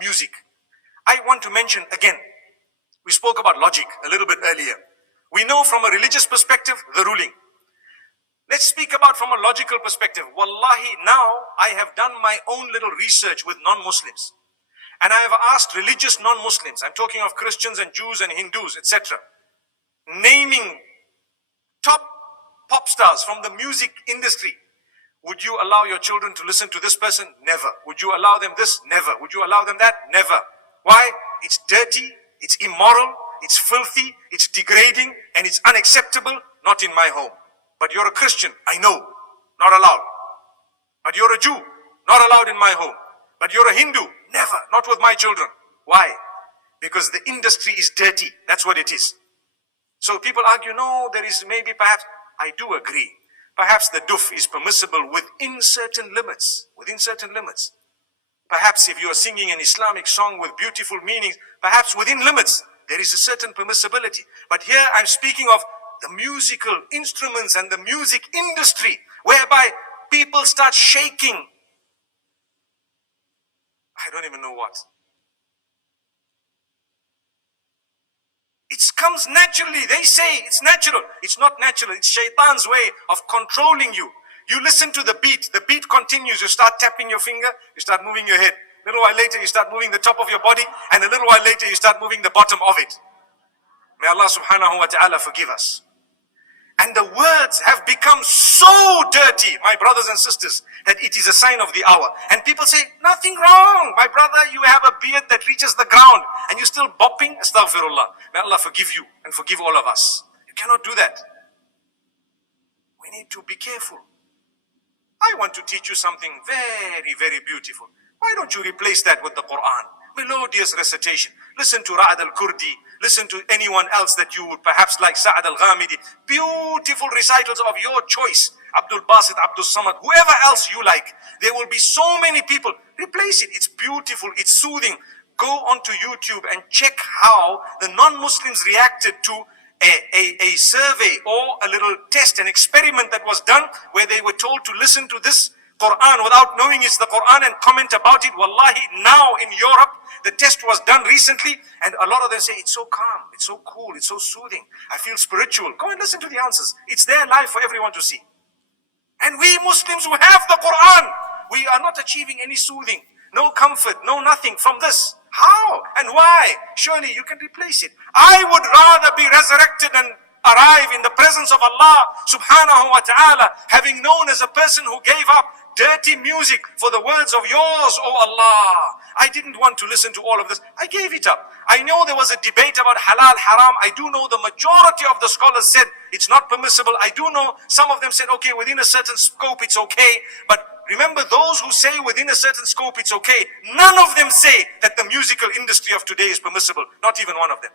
music. I want to mention again, we spoke about logic a little bit earlier. We know from a religious perspective, the ruling. Let's speak about from a logical perspective. Wallahi, now I have done my own little research with non-Muslims. And I have asked religious non-Muslims, I'm talking of Christians and Jews and Hindus, etc., naming top pop stars from the music industry. Would you allow your children to listen to this person? Never. Would you allow them this? Never. Would you allow them that? Never. Why? It's dirty, it's immoral, it's filthy, it's degrading, and it's unacceptable, not in my home. But you're a Christian, I know, not allowed. But you're a Jew, not allowed in my home. But you're a Hindu, never, not with my children. Why? Because the industry is dirty, that's what it is. So people argue, no, there is maybe perhaps, I do agree. Perhaps the duf is permissible within certain limits, Perhaps if you are singing an Islamic song with beautiful meanings, perhaps within limits, there is a certain permissibility. But here I'm speaking of the musical instruments and the music industry, whereby people start shaking. I don't even know what. It comes naturally. They say it's natural. It's not natural. It's shaitan's way of controlling you. You listen to the beat continues. You start tapping your finger, you start moving your head. A little while later, you start moving the top of your body, and a little while later, you start moving the bottom of it. May Allah subhanahu wa ta'ala forgive us. And the words have become so dirty, my brothers and sisters, that it is a sign of the hour. And people say, nothing wrong. My brother, you have a beard that reaches the ground, and you're still bopping. Astaghfirullah. May Allah forgive you and forgive all of us. You cannot do that. We need to be careful. I want to teach you something very, very beautiful. Why don't you replace that with the Quran? Melodious recitation. Listen to Ra'ad al-Kurdi. Listen to anyone else that you would perhaps like, Sa'ad al-Ghamidi. Beautiful recitals of your choice. Abdul Basit, Abdul Samad, whoever else you like. There will be so many people. Replace it. It's beautiful. It's soothing. Go onto YouTube and check how the non-Muslims reacted to a survey or a little test, an experiment that was done where they were told to listen to this Quran without knowing it's the Quran and comment about it. Wallahi, now in Europe, the test was done recently, and a lot of them say, it's so calm, it's so cool, it's so soothing, I feel spiritual. Go and listen to the answers. It's there live for everyone to see. And we Muslims who have the Quran, we are not achieving any soothing, no comfort, no nothing from this. How and why? Surely you can replace it. I would rather be resurrected and arrive in the presence of Allah subhanahu wa ta'ala, having known as a person who gave up dirty music for the words of yours, oh Allah. I didn't want to listen to all of this. I gave it up. I know there was a debate about halal, haram. I do know the majority of the scholars said it's not permissible. I do know some of them said, okay, within a certain scope, it's okay. But remember, those who say within a certain scope, it's okay, none of them say that the musical industry of today is permissible. Not even one of them.